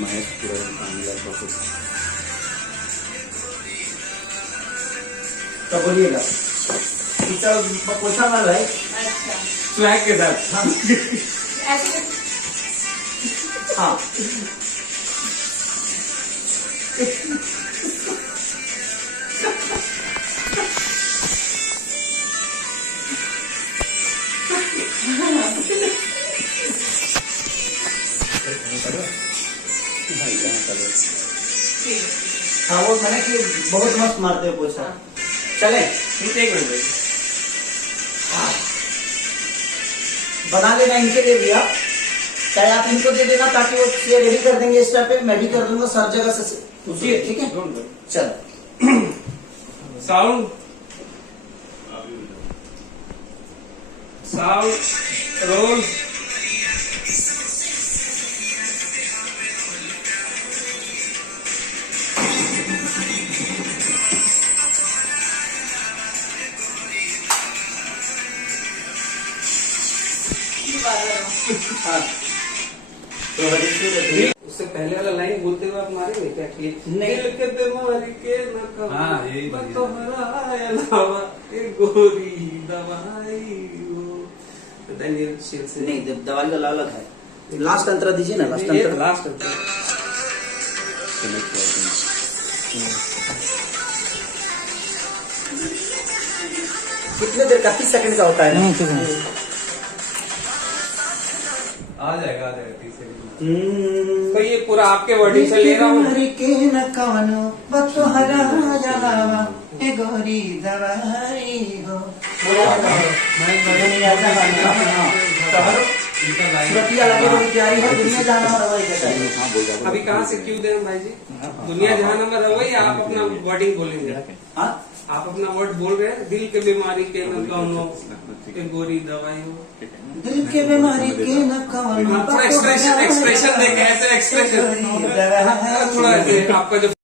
महेश पूरा तो बोलिएगा पोछा मार भाई स्वैग के साथ। हाँ ऐसे हाँ हाँ वो मैंने कि बहुत मस्त मारते हो पोछा। चले एक मिनट भाई, बना लेना इनके लिए भी आप, चाहे आप इनको दे देना ताकि वो ये रेडी कर देंगे इस टाइप पे, मैं भी कर दूंगा सब जगह से जी, ठीक है डोंट वरी। चलो साउंड रोल। हाँ तो उससे पहले वाला लाइन बोलते हुए आप मारेंगे क्या कि नहीं। दिल के बीमारी के न कहो, हाँ, यही मैं बढ़िया। तुम्हारा अलावा एक गोरी दवाई हो। Then you she'll say, नहीं दवाई का अलग है। लास्ट अंतरा दीजिए ना, लास्ट ये अंतरा लास्ट कितने देर का, 30 सेकंड का होता है ना? आ जाएगा 30 सेकंड। तो ये पूरा आपके वर्डिंग से ले रहा हूँ। के न कवनो बतोहरा जलावा ए गोरी दवाई हो। सुरतिया लगे बड़ी प्यारी है, दुनिया जाना और रवाई के साथ। हाँ बोल जाओ। अभी कहाँ से क्यों दें भाई जी? दुनिया जहां नंबर रहो या आप अपना वर्डिंग बोलेंगे? हाँ आप अपना वर्ड बोल रहे हैं, दिल के बीमारी के न कहो एक गोरी दवाई हो। दिल के बीमारी के न कवनो थोड़ा एक्सप्रेशन देखे, ऐसे एक्सप्रेशन थोड़ा ऐसे आपका जो